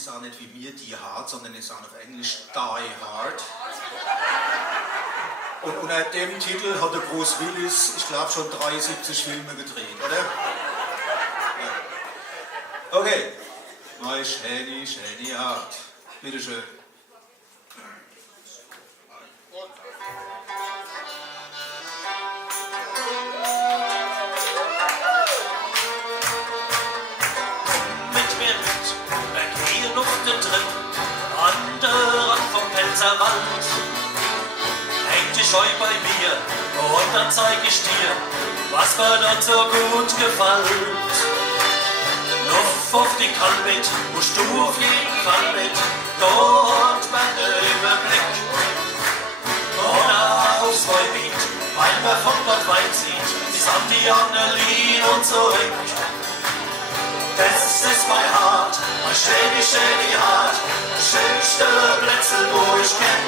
ist auch nicht wie mir Die Hard, sondern ist auch auf Englisch Die Hard. Und unter dem Titel hat der Bruce Willis, ich glaube, schon 73 Filme gedreht, oder? Ja. Okay. My Shady, Shady Heart. Bitteschön. Wand. Häng dich heu bei mir und dann zeig ich dir, was mir dort so gut gefällt. Luft auf die Kalbit, musst du auf jeden Fall mit, dort wird der Überblick. Oder aufs Neubiet, weil man von dort weit sieht, bis an die Annelien und zurück. Das ist mein Hart, mein Shady, Shady Heart, schönste Plätze, wo ich kenn.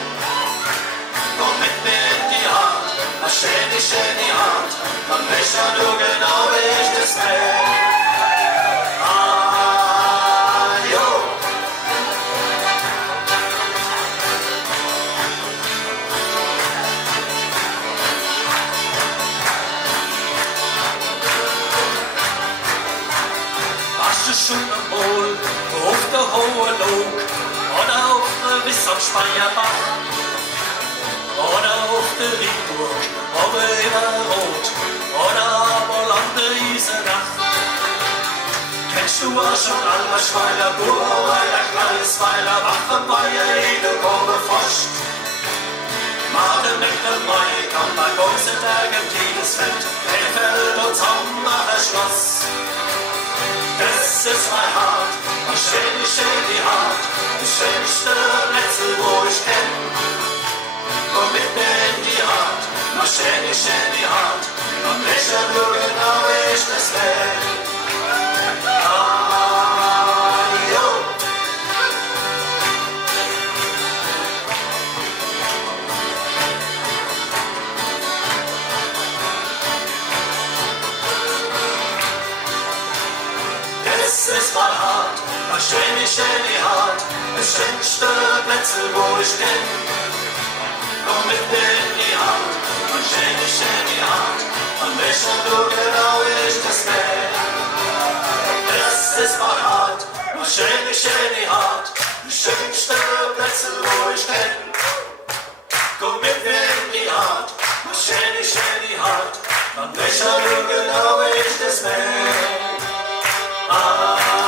Komm mit mir in die Hart, mein Shady, Shady Heart, dann weiß ja nur genau, wie ich das kenn. Ah, jo. Hast du schon einmal auf der Hohe Log oder auf der Wiss am Speyerbach oder auf der Ringburg, aber immer rot oder mal an der Isenach? Kennst du auch schon Almerschweiler, Burweiler, Kleisweiler, Waffenweier, Edelgorbe, Frost? Made mit dem Mai, kam bei Geusenbergen, Tiedesfeld, Krefeld und Zammacher Schloss. Das ist mein Hart, mein Shady, Shady Heart, die schönste Plätze, wo ich kenn. Komm mit mir in die Hart, mein Shady, Shady Heart, dann lächelt nur genau, wie ich das will. Ah, jo. Das ist mein Hart, mein Shady, Shady Heart, die schönste Plätze, wo ich kenn. Komm mit mir in die Hand, mein Shady, Shady Heart, und lächelt nur genau, wie ich das will. Das ist mein Hart, mein Shady, Shady Heart, die schönste Plätze, wo ich kenn. Komm mit mir in die Hand, mein Shady, Shady Heart, und lächelt nur genau, wie ich das will. Ah.